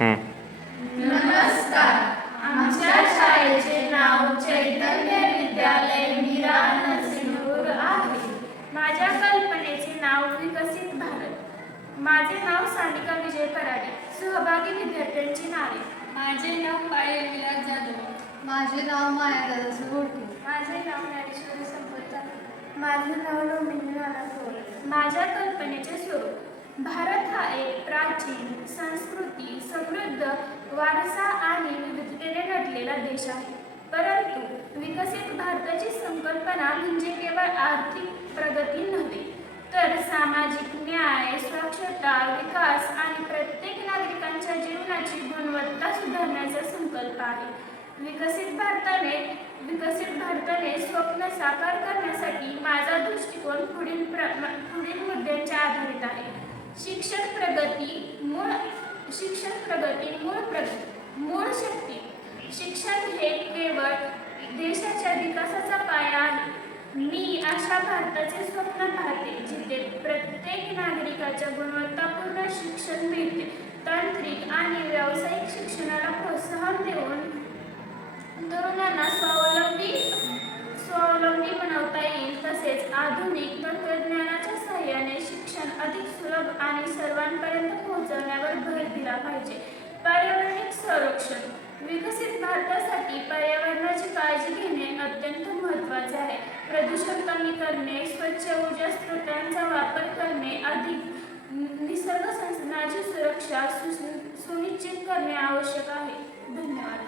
नमस्कार. आमच्या शाळेचे नाव चैतन्य विद्यालय मीरा नरसिंहपूर आहे. माझ्या कल्पनेचे नाव विकसित भारत. माझे नाव सानिका विजय पराडे. सहभागी विद्यार्थ्यांची नावे: माझे नाव पायल विलास जाधव. माझे नाव माया दादासाहेब घोडके. माझे नाव ज्ञानेश्वरी संपत जाधव. माझे नाव लोमिनी नाना चोळे. माझ्या कल्पनेचे स्वरूप: भारत हा एक प्राचीन, संस्कृती, समृद्ध, वारसा आणि विविधतेने नटलेला देश आहे. परंतु विकसित भारताची संकल्पना म्हणजे केवळ आर्थिक प्रगती नव्हे, तर सामाजिक न्याय, साक्षरता, विकास आणि प्रत्येक नागरिकांच्या जीवनाची गुणवत्ता सुधारण्याचा संकल्प आहे. विकसित भारताने स्वप्न साकार करण्यासाठी माझा दृष्टिकोन पुढील मुद्द्यांच्या आधारित आहे. शिक्षण प्रगती, मूळ शक्ती. शिक्षण हे केवळ देशाच्या विकासाचा पाया आहे. मी अशा भारताचे स्वप्न पाहते जिथे प्रत्येक नागरिकाच्या गुणवत्तापूर्ण शिक्षण मिळते. तांत्रिक आणि व्यावसायिक शिक्षणाला प्रोत्साहन देऊन तरुणांना स्वावलंबी बनवता येईल. तसेच आधुनिक तंत्रज्ञानाच्या सहाय्याने शिक्षण अधिक सुलभ आणि सर्वांपर्यंत पोहोचवण्यावर भर दिला पाहिजे. पर्यावरणिक संरक्षण. विकसित भारतासाठी पर्यावरणाची काळजी घेणे अत्यंत महत्त्वाचे आहे. प्रदूषण कमी करणे, स्वच्छ ऊर्जा स्रोतांचा वापर करणे, अधिक निसर्ग संसाधनांची सुरक्षा सुनिश्चित करणे आवश्यक आहे. धन्यवाद.